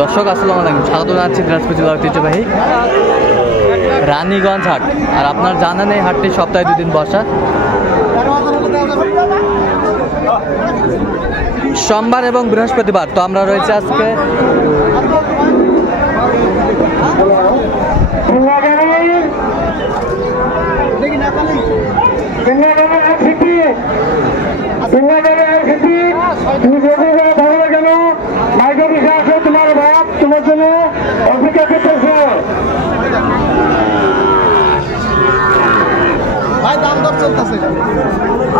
দর্শক আসসালামু আলাইকুম, স্বাগত জানাচ্ছি দিনাজপুর জেলার ঐতিহ্যবাহী রানীগঞ্জ হাট। আর আপনার জানেন এই হাটটি সপ্তাহে 2 দিন বসা, সোমবার এবং বৃহস্পতিবার। তো আমরা রয়েছে আজকে তোমার জন্য অপেক্ষা করতেছে।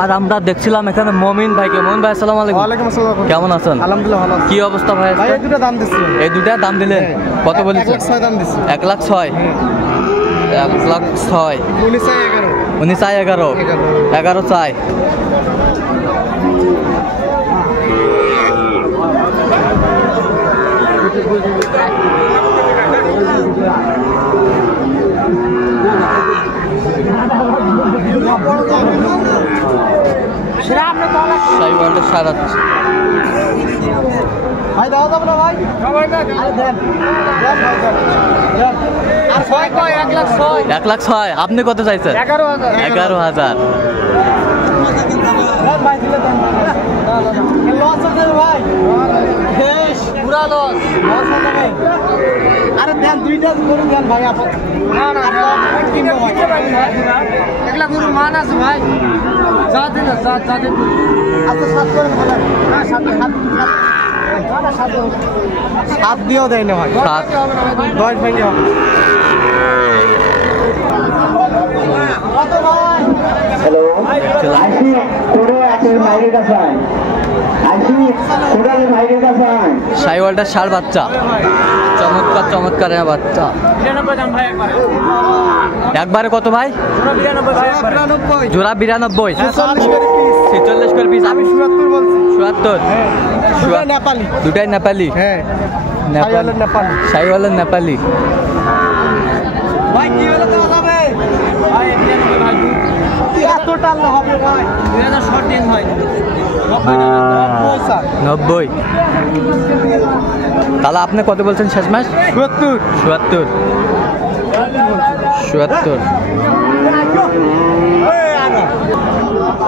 আর আমরা দেখছিলাম এখানে মমিন ভাইকে। মমিন ভাই আসসালামু আলাইকুম। ওয়ালাইকুম আসসালাম। কেমন আছেন? আলহামদুলিল্লাহ ভালো আছি। কি অবস্থা ভাই? ভাই এই দুটো দাম দিচ্ছি। এই দুটা দাম দিলেন? কত বলেছেন? 1,06,000 দাম দিচ্ছি। 1,06,000। 1,06,000। 19 চাই 11। 11 চাই। সাইওয়ালটা সারাচ্ছে ভাই দাও যাবে না ভাই? আরে দেন আর 1,06,000। 1,06,000। আপনি কত চাইছেন? 11,000। ভাই দিলে দেন। লস হচ্ছে ভাই, বেশ পুরা লস হবে। আরে দেন দুইটা গরু দেন ভাই। আপন না না কিনবো ভাই। একলা গরু মান আছে ভাই। যা দিন যা দিন। আচ্ছা 7 করে বলেন। হ্যাঁ 7 দিয়েও দেয় না ভাই। 7 10 ভেঙে হবে। কত ভাই? হ্যালো, আইসি কোড়ে আছে মাইরের কাছে। আইসি কোড়ালে মাইরের কাছে। সাইওয়ালটা ষাঁড় বাচ্চা, চমৎকার চমৎকার বাচ্চা। 99 দাম ভাই একবারে। একবারে কত ভাই? 99 ভাই একবারে। জোড়া 92। 46 করে পিস। 46 করে পিস। আমি 77 বলছি। 77। দুটাই নেপালি। দুটাই নেপালি। হ্যাঁ সাইওয়ালের নেপালি। সাইওয়ালের নেপালি। ভাই কি হলো দেওয়া যাবে? ভাই 99 ভাই। এত টানলে হবে ভাই? 2000 শর্ট দিন ভাই। 90। তাহলে আপনি কত বলছেন শেষ মাস? 70। 77। 77।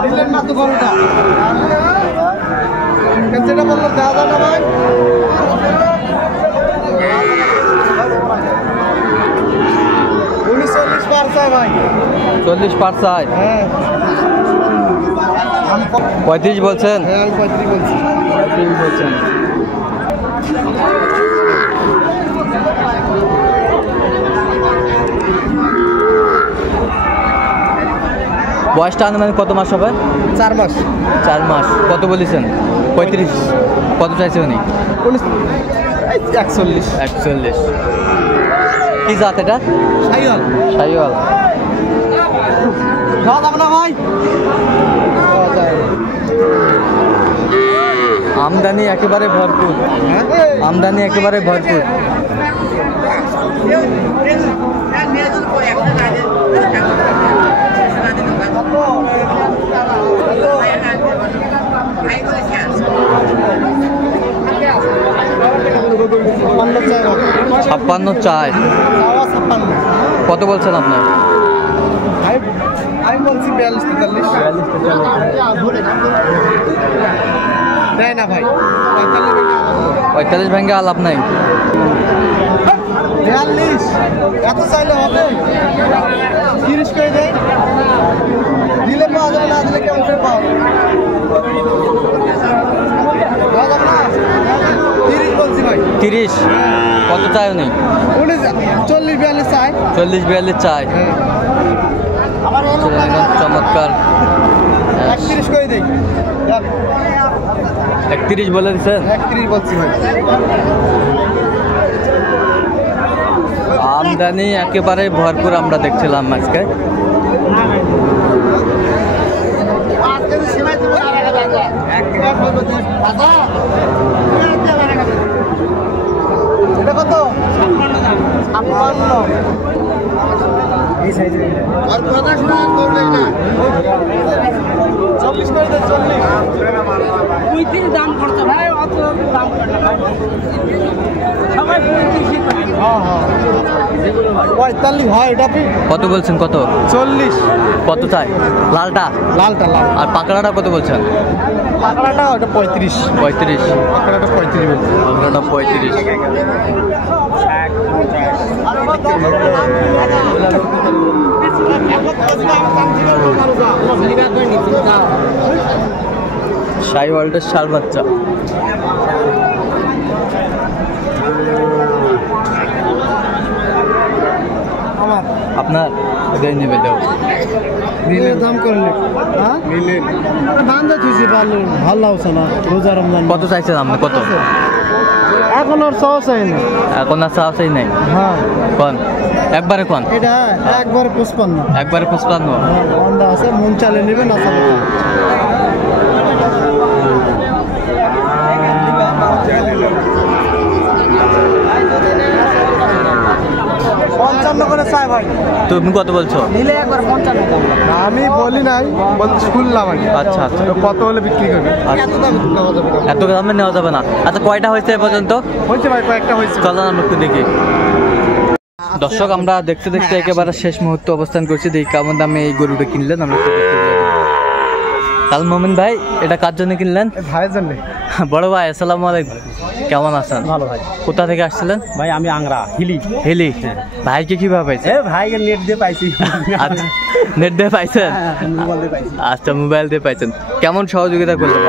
দিলেন না তো গরুটা। যেটা বললো দেওয়া যাবে না ভাই? 19-40 পার চাই ভাই। 40 পার চাই। হ্যাঁ 35 বলছেন? হ্যাঁ আমি 35 বলছি। 35 বলছেন। বয়সটা আনুমানিক কত মাস হবে? 4 মাস। 4 মাস। কত বলেছেন? 35। কত চাইছে উনি? 41। 41। কি জাত এটা? সাইওয়াল। সাইওয়াল। দেওয়া যাবে না ভাই? আমদানি একেবারে ভরপুর। আমদানি একেবারে ভরপুর। ছাপ্পান্ন চাই। কত বলছেন আপনি? আমি বলছি 42-43। দেয় না ভাই। 45 ভেঙে আলাপ নাই। 42 এত চাইলে হবে? 30 করে দেয়। দিলে পাওয়া যাবে, না দিলে কেমন করে পাওয়া যাবে? পাওয়া যাবে না? 30 বলছি ভাই। 30। কত চাই উনি? 40-42 চাই। 40-42 চাই। চমৎকার। 31 করে দেই। 31 বলে দিচ্ছেন? 31 বলছি ভাই। আমদানি একেবারে ভরপুর আমরা দেখছিলাম আজকে। এটা কত? 56। এই সাইজের আর কথা শোনা করলেই না। 40 করে দে। 40 দাম করতে ভাই, অত দাম করে না ভাই। 45 হয় এটা কত বলছেন? কত? 40। কত চাই? লালটা? লালটা আর পাকড়াটা কত বলছেন? পাকড়াটা ওটা 35। 35। পাকড়াটা 35 বলছে। পাকড়াটা 35। শাহিওয়ালটার ষাঁড় বাচ্চা। আপনার এটাই নেবে দেও। নিলে দাম করলে হ্যাঁ নিলে বান্ধা তুইছি ভালো ভালো লাগছে না রোজা রমজান। কত চাইছেন আপনি? কত? এখন আর চাও চাই না। এখন আর চাওয়া চাই নাই? হ্যাঁ কোন একবারে কোন? এটা একবার 55। একবারে 55? বন্ধা আছে, মন চালে নেবে না চালে না। করে চাই ভাই। তুমি কত বলছো? নিলে একবার 55। আমি বলি নাই, বলতে শুনলাম। আচ্ছা আচ্ছা। কত হলে বিক্রি করবে? এত দামে নেওয়া যাবে না। আচ্ছা কয়টা হয়েছে এ পর্যন্ত? হয়েছে ভাই, কয়েকটা হয়েছে। চলো আমরা একটু দেখি। দর্শক আমরা দেখতে দেখতে একেবারে শেষ মুহূর্তে অবস্থান করছি। দেখি কেমন দামে এই গরুটা কিনলেন আমরা। তাহলে মোমিন ভাই এটা কার জন্য কিনলেন? ভাইয়ের জন্য। বড় ভাই আসসালামু আলাইকুম, কেমন আছেন? ভালো ভাই। কোথা থেকে আসছিলেন? ভাই আমি আংরা হিলি। হিলি? ভাইকে কিভাবে পাইছেন? ভাইকে নেট দিয়ে পাইছি। আচ্ছা নেট দিয়ে পাইছেন? মোবাইল দিয়ে পাইছি। আচ্ছা মোবাইল দিয়ে পাইছেন। কেমন সহযোগিতা করলেন?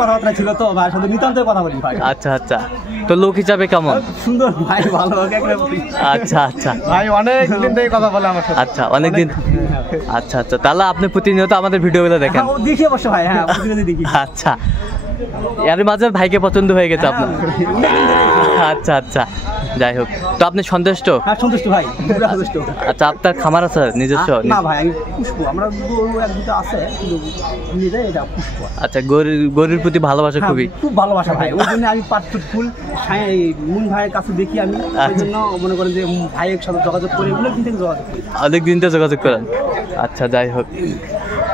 কথাবার্তা ছিল তো ভাই, শুধু নিতান্ত কথা বলি ভাই। আচ্ছা আচ্ছা। তো লোক হিসাবে কেমন? সুন্দর ভাই, ভালো। আচ্ছা আচ্ছা ভাই অনেক দিন থেকে কথা বলে আমার সাথে। আচ্ছা অনেকদিন। আচ্ছা আচ্ছা, তাহলে আপনি প্রতিনিয়ত আমাদের ভিডিওগুলো দেখেন? দেখি অবশ্য ভাই, হ্যাঁ প্রতিদিনই দেখি। আচ্ছা, এর মাঝে ভাইকে পছন্দ হয়ে গেছে আপনার? আচ্ছা আচ্ছা, যাই হোক। তো আপনি সন্তুষ্ট? হ্যাঁ সন্তুষ্ট ভাই, পুরো সন্তুষ্ট। আচ্ছা আপনার খামার আছে নিজস্ব? না ভাই, আমি পুষ্প, আমরা গরু এক দুটো আছে কিন্তু নিজে এটা পুষ্প। আচ্ছা, গরুর প্রতি ভালোবাসা খুবই? খুব ভালোবাসা ভাই, ওই জন্য আমি পাটফুট ফুল মুন ভাইয়ের কাছে দেখি আমি, ওই জন্য মনে করেন যে ভাইয়ের সাথে যোগাযোগ করে অনেক দিন থেকে যোগাযোগ করি। অনেক দিন থেকে যোগাযোগ করেন? আচ্ছা যাই হোক।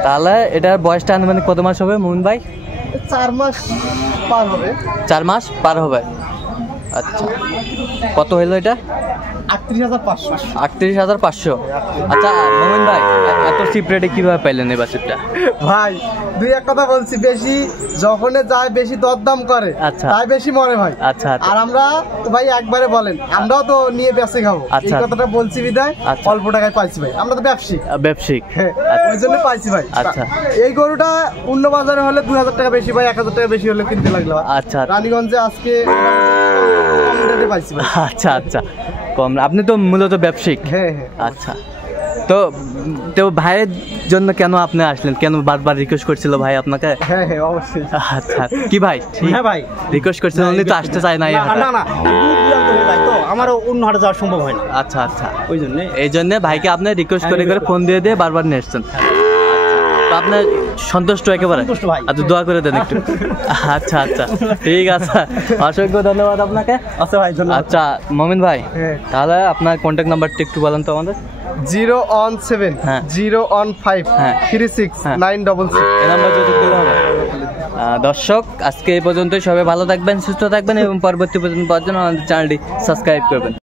তাহলে এটার বয়সটা আনুমানিক কত মাস হবে মুন ভাই? 4 মাস পার হবে। 4 মাস পার হবে। আচ্ছা, কত হইলো এটা? 38,500। 38,500। আচ্ছা মোমিন ভাই, এত চিপ রেটে কিভাবে পাইলেন এই বাছুরটা? ভাই দুই এক কথা বলছি, বেশি যখন যায় বেশি দরদাম করে, আচ্ছা তাই বেশি মনে হয়। আচ্ছা আচ্ছা। আর আমরা তো ভাই একবারে বলেন, আমরাও তো নিয়ে বেঁচে খাবো, এই কথাটা বলছি বিদায় অল্প টাকায় পাইছি ভাই, আমরা তো ব্যবসায়িক। ওই জন্য পাইছি ভাই। আচ্ছা, এই গরুটা অন্য বাজারে হলে 2,000 টাকা বেশি ভাই, 1,000 টাকা বেশি হলে কিনতে লাগলো। আচ্ছা, রানীগঞ্জে আজকে কম রেটে পাইছি ভাই। আচ্ছা আচ্ছা, কম। আপনি তো মূলত ব্যবসায়িক? হ্যাঁ হ্যাঁ। আচ্ছা, তো ভাইয়ের জন্য কেন আপনি আসলেন? কেন বারবার রিকোয়েস্ট করছিল ভাই আপনাকে? হ্যাঁ হ্যাঁ অবশ্যই। আচ্ছা, কি ভাই? হ্যাঁ ভাই রিকোয়েস্ট করছিলেন, উনি তো আসতে চায় না। না না, তো আমারও অন্য হাটে যাওয়া সম্ভব হয় না। আচ্ছা আচ্ছা, ওই জন্য এই জন্য ভাইকে আপনি রিকোয়েস্ট করে করে ফোন দিয়ে দিয়ে বারবার নিয়ে এসছেন। তো আপনি সন্তুষ্ট একেবারে? আচ্ছা, দোয়া করে দেন একটু। আচ্ছা আচ্ছা, ঠিক আছে, অসংখ্য ধন্যবাদ আপনাকে। আচ্ছা ভাই ধন্যবাদ। আচ্ছা মোমিন ভাই, তাহলে আপনার কন্ট্যাক্ট নাম্বারটা একটু বলেন তো আমাদের। 017 015 36 966 এই নাম্বার যোগাযোগ করলে হবে। দর্শক আজকে এই পর্যন্তই। সবাই ভালো থাকবেন, সুস্থ থাকবেন এবং পরবর্তী পর্যন্ত পাওয়ার জন্য আমাদের চ্যানেলটি সাবস্ক্রাইব করবেন।